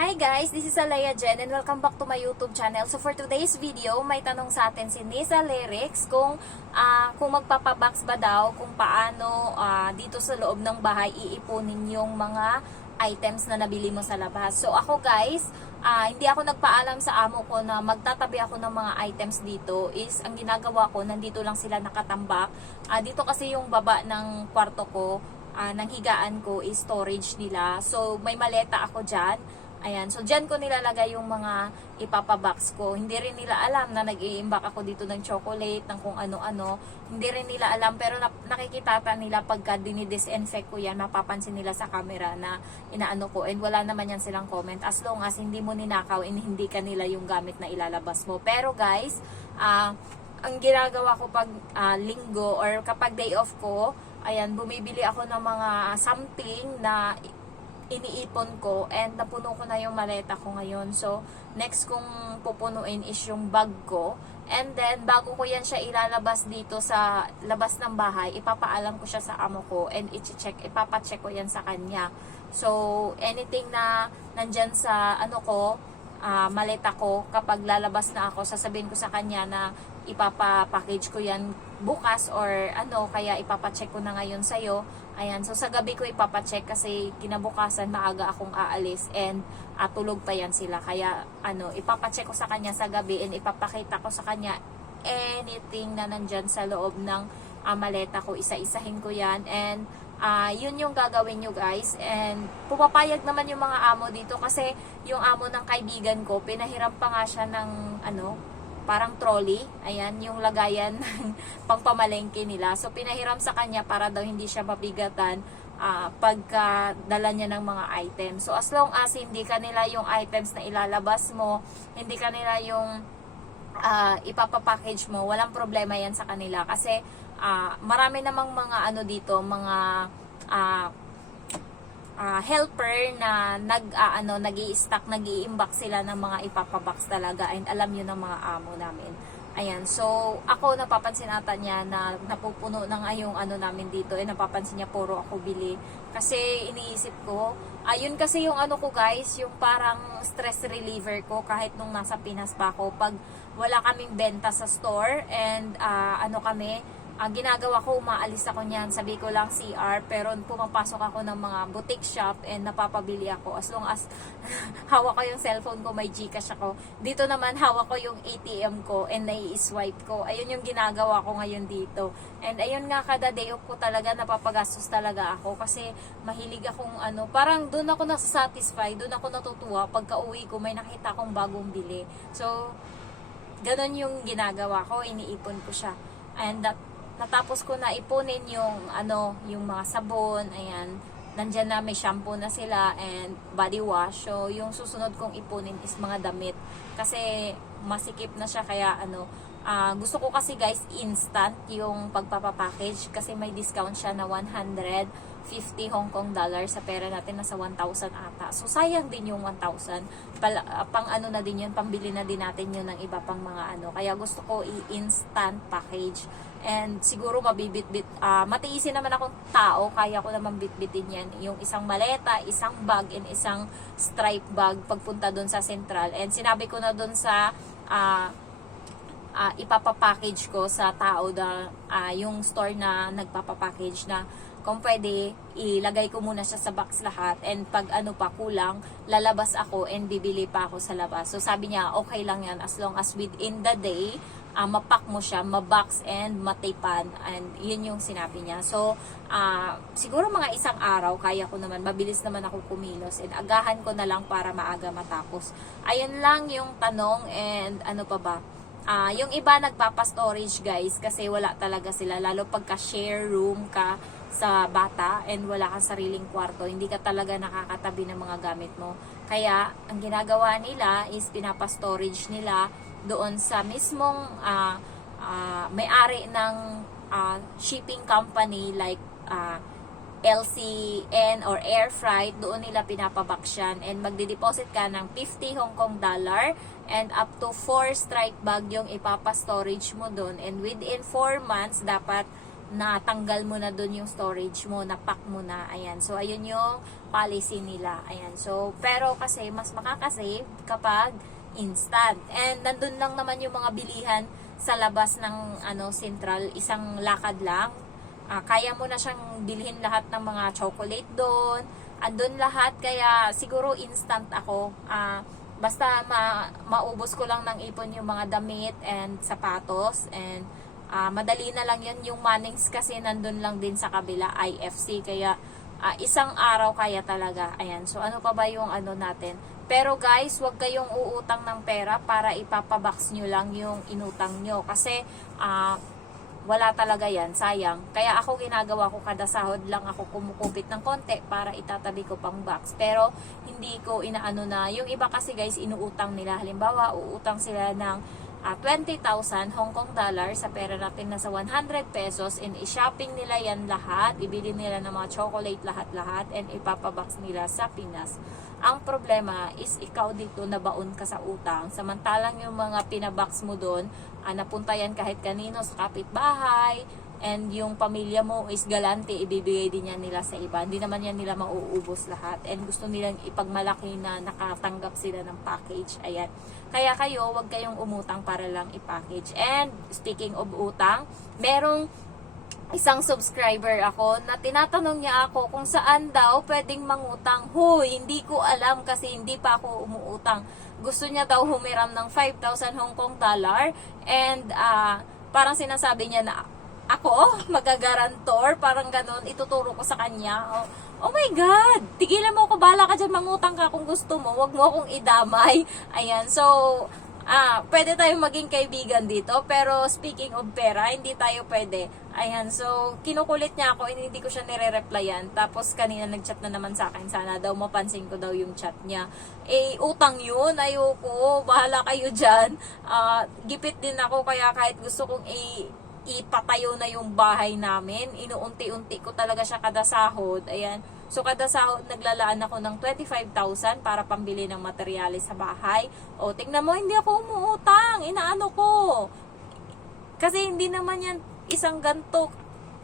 Hi guys, this is Alaya Jen and welcome back to my YouTube channel. So for today's video, may tanong sa atin si Nisa Lyrics kung magpapabox ba daw, kung paano dito sa loob ng bahay iipunin yung mga items na nabili mo sa labas. So ako guys, hindi ako nagpaalam sa amo ko na magtatabi ako ng mga items dito. Ang ginagawa ko, nandito lang sila nakatambak. Dito kasi yung baba ng kwarto ko, ng higaan ko is storage nila. So may maleta ako dyan. Ayan, so dyan ko nilalagay yung mga ipapabox ko. Hindi rin nila alam na nag-i-imbak ako dito ng chocolate, ng kung ano-ano. Hindi rin nila alam, pero nakikitata nila pagka dinidisinfect ko yan, mapapansin nila sa camera na inaano ko. And wala naman yan silang comment. As long as hindi mo ninakaw and hindi kanila yung gamit na ilalabas mo. Pero guys, ang ginagawa ko pag linggo or kapag day off ko, ayan, bumibili ako ng mga something na iniipon ko and napuno ko na yung maleta ko ngayon. So, next kong pupunuin is yung bag ko. And then, bago ko yan siya ilalabas dito sa labas ng bahay, ipapaalam ko siya sa amo ko and ipapacheck ko yan sa kanya. So, anything na nandyan sa maleta ko, kapag lalabas na ako, sasabihin ko sa kanya na ipapapackage ko yan bukas or kaya ipapacheck ko na ngayon sa'yo. Ayan, so sa gabi ko ipapacheck kasi kinabukasan maaga akong aalis and tulog pa yan sila. Kaya ipapacheck ko sa kanya sa gabi and ipapakita ko sa kanya anything na nandyan sa loob ng maleta ko. Isa-isahin ko yan and yun yung gagawin nyo guys. And pumapayag naman yung mga amo dito kasi yung amo ng kaibigan ko, pinahiram pa nga siya ng parang trolley. Ayan, yung lagayan ng pangpamalengke nila. So, pinahiram sa kanya para daw hindi siya mabigatan pagka dala niya ng mga items. So, as long as hindi kanila yung items na ilalabas mo, hindi kanila yung ipapapackage mo, walang problema yan sa kanila. Kasi, marami namang mga mga helper na nag-i-stock, nag-i-imbak sila ng mga ipapabox talaga and alam yun ng mga amo namin. Ayan, so ako napapansin ata niya na napupuno na nga yung namin dito, napapansin niya puro ako bili. Kasi iniisip ko, ayun kasi yung ko guys, yung parang stress reliever ko kahit nung nasa Pinas pa ako, pag wala kaming benta sa store and ginagawa ko, umaalis ako niyan, sabi ko lang CR, pero pumapasok ako ng mga boutique shop and napapabili ako. As long as hawak ko yung cellphone ko, may Gcash ako. Dito naman, hawak ko yung ATM ko and nai-swipe ko. Ayun yung ginagawa ko ngayon dito. And ayun nga, kada day off ko talaga, napapagastos talaga ako kasi mahilig akong parang doon ako nasasatisfy, doon ako natutuwa. Pagka uwi ko, may nakita akong bagong bili. So, ganun yung ginagawa ko, iniipon ko siya. And natapos ko na ipunin yung yung mga sabon, ayan, nandyan na, may shampoo na sila and body wash. So yung susunod kong ipunin is mga damit kasi masikip na siya, kaya gusto ko kasi guys instant yung pagpapapackage kasi may discount siya na 150 Hong Kong dollar, sa pera natin nasa 1,000 ata. So sayang din yung 1,000. Pang na din yun, pambili na din natin yun ng iba pang mga Kaya gusto ko i-instant package. And siguro mabibitbit, matiisin naman akong tao, kaya ko naman bitbitin yan. Yung isang maleta, isang bag, and isang stripe bag pagpunta doon sa Central. And sinabi ko na doon sa ipapapackage ko sa tao yung store na nagpapapackage na kung pwede, ilagay ko muna siya sa box lahat and pag pa kulang, lalabas ako and bibili pa ako sa labas. So sabi niya, okay lang yan as long as within the day, mapak mo siya, mabox and matipan, and yun yung sinabi niya. So, siguro mga isang araw, kaya ko naman, mabilis naman ako kumilos and agahan ko na lang para maaga matapos. Ayun lang yung tanong and pa ba? Yung iba nagpapa-storage guys kasi wala talaga sila, lalo pagka share room ka sa bata and wala kang sariling kwarto, hindi ka talaga nakakatabi ng mga gamit mo. Kaya ang ginagawa nila is pinapa-storage nila doon sa mismong may-ari ng shipping company like LCN or Air Freight. Doon nila pinapabox yan and magde-deposit ka ng 50 Hong Kong dollar and up to 4 stripe bag yung ipapa-storage mo doon, and within 4 months dapat natanggal mo na dun yung storage mo, napack mo na. Ayan. So, ayun yung policy nila. Ayan. So, pero kasi, mas makakasave kapag instant. And, nandun lang naman yung mga bilihan sa labas ng central. Isang lakad lang. Kaya mo na siyang bilhin lahat ng mga chocolate doon. Andun lahat. Kaya, siguro instant ako. Basta maubos ko lang ng ipon yung mga damit and sapatos. And, madali na lang yan. Yung Mannings kasi nandun lang din sa kabila, IFC. Kaya isang araw kaya talaga. Ayan. So ano pa ba yung natin? Pero guys, huwag kayong uutang ng pera para ipapabox nyo lang yung inutang nyo. Kasi wala talaga yan. Sayang. Kaya ako ginagawa ko kada sahod lang ako kumukupit ng konti para itatabi ko pang box. Pero hindi ko inaano na. Yung iba kasi guys, inuutang nila. Halimbawa, uutang sila ng 20,000 Hong Kong dollar sa pera natin na sa 100 pesos and i-shopping nila yan lahat, ibili nila ng mga chocolate lahat-lahat and ipapabox nila sa Pinas. Ang problema is ikaw dito nabaon ka sa utang, samantalang yung mga pinabox mo doon, napunta yan kahit kanino sa kapitbahay, and yung pamilya mo is galante, ibibigay din yan nila sa iba. Hindi naman yan nila mauubos lahat. And gusto nilang ipagmalaki na nakatanggap sila ng package. Ayan. Kaya kayo, wag kayong umutang para lang i-package. And speaking of utang, merong isang subscriber ako na tinatanong niya ako kung saan daw pwedeng mangutang. Huy, hindi ko alam kasi hindi pa ako umuutang. Gusto niya daw humiram ng 5,000 Hong Kong dollar and parang sinasabi niya na ako, magagarantor, parang ganun, ituturo ko sa kanya. Oh my God! Tigilan mo ako, bahala ka dyan, mangutang ka kung gusto mo, wag mo akong idamay. Ayan, so, pwede tayong maging kaibigan dito, pero speaking of pera, hindi tayo pwede. Ayan, so, kinukulit niya ako, hindi ko siya nire-replyan. Tapos, kanina nag-chat na naman sa akin, sana daw mapansin ko daw yung chat niya. Utang yun, ayoko, bahala kayo dyan. Gipit din ako, kaya kahit gusto kong ipatayo na yung bahay namin. Inuunti-unti ko talaga siya kada sahod. Ayan. So, kada sahod, naglalaan ako ng 25,000 para pambili ng materyales sa bahay. O, tingnan mo, hindi ako umuutang. Inaano ko. Kasi hindi naman yan isang ganto.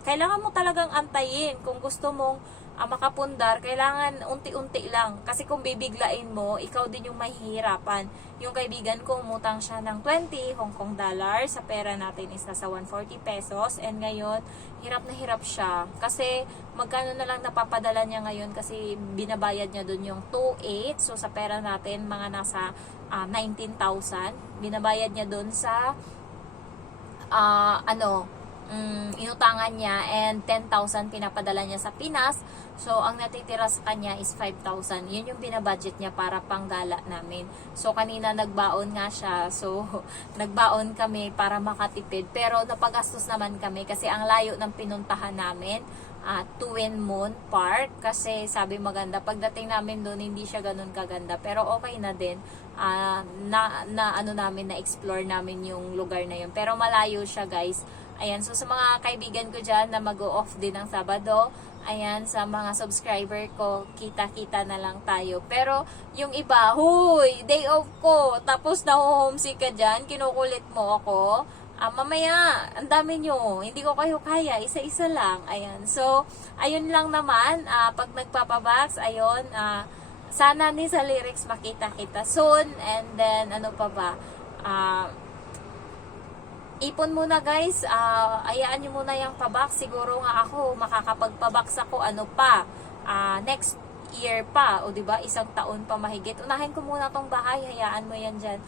Kailangan mo talagang antayin. Kung gusto mong makapundar, kailangan unti-unti lang. Kasi kung bibiglain mo, ikaw din yung mahihirapan. Yung kaibigan ko, umutang siya ng 20 Hong Kong dollar. Sa pera natin is nasa 140 pesos. And ngayon, hirap na hirap siya. Kasi magkano na lang napapadala niya ngayon kasi binabayad niya dun yung 2.8. So sa pera natin, mga nasa 19,000. Binabayad niya dun sa inutangan niya and 10,000 pinapadala niya sa Pinas. So, ang natitira sa kanya is 5,000. Yun yung binabudget niya para panggala namin. So, kanina nagbaon nga siya. So, nagbaon kami para makatipid. Pero, napagastos naman kami kasi ang layo ng pinuntahan namin, Twin Moon Park. Kasi, sabi maganda. Pagdating namin doon, hindi siya ganun kaganda. Pero, okay na din. Na-explore namin yung lugar na yun. Pero, malayo siya, guys. Ayan, so sa mga kaibigan ko dyan na mag-off din ng Sabado, ayan, sa mga subscriber ko, kita-kita na lang tayo. Pero, yung iba, huy, day off ko, tapos na-homesick ka dyan, kinukulit mo ako, mamaya, ang dami nyo, hindi ko kayo kaya, isa-isa lang, ayan. So, ayun lang naman, pag nagpapabox, ayun, sana ni sa lyrics makita-kita soon, and then, ano pa ba, ipon muna guys, ayaan nyo muna yung pabox. Siguro nga ako, makakapagpabox ako, next year pa, o diba, isang taon pa mahigit. Unahin ko muna tong bahay, hayaan mo yan dyan.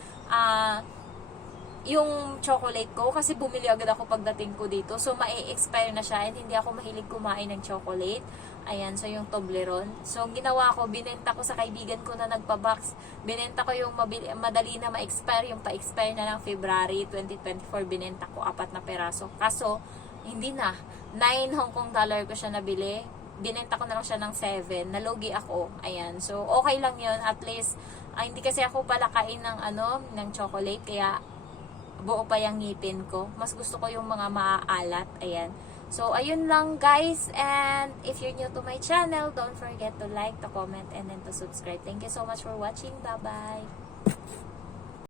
Yung chocolate ko, kasi bumili agad ako pagdating ko dito, so ma-expire na siya, and hindi ako mahilig kumain ng chocolate. Ayan, so yung Toblerone. So, ginawa ko, binenta ko sa kaibigan ko na nagpa-box. Binenta ko yung madali na ma-expire, yung pa-expire na ng February 2024, binenta ko 4 na peraso. Kaso, hindi na. 9 Hong Kong dollar ko siya nabili. Binenta ko na lang siya ng 7. Nalugi ako. Ayan. So, okay lang yun. At least, hindi kasi ako palakain ng chocolate, kaya buo pa yung ngipin ko. Mas gusto ko yung mga maaalat. Ayan. So, ayun lang guys, and if you're new to my channel, don't forget to like, to comment, and then to subscribe. Thank you so much for watching. Bye-bye!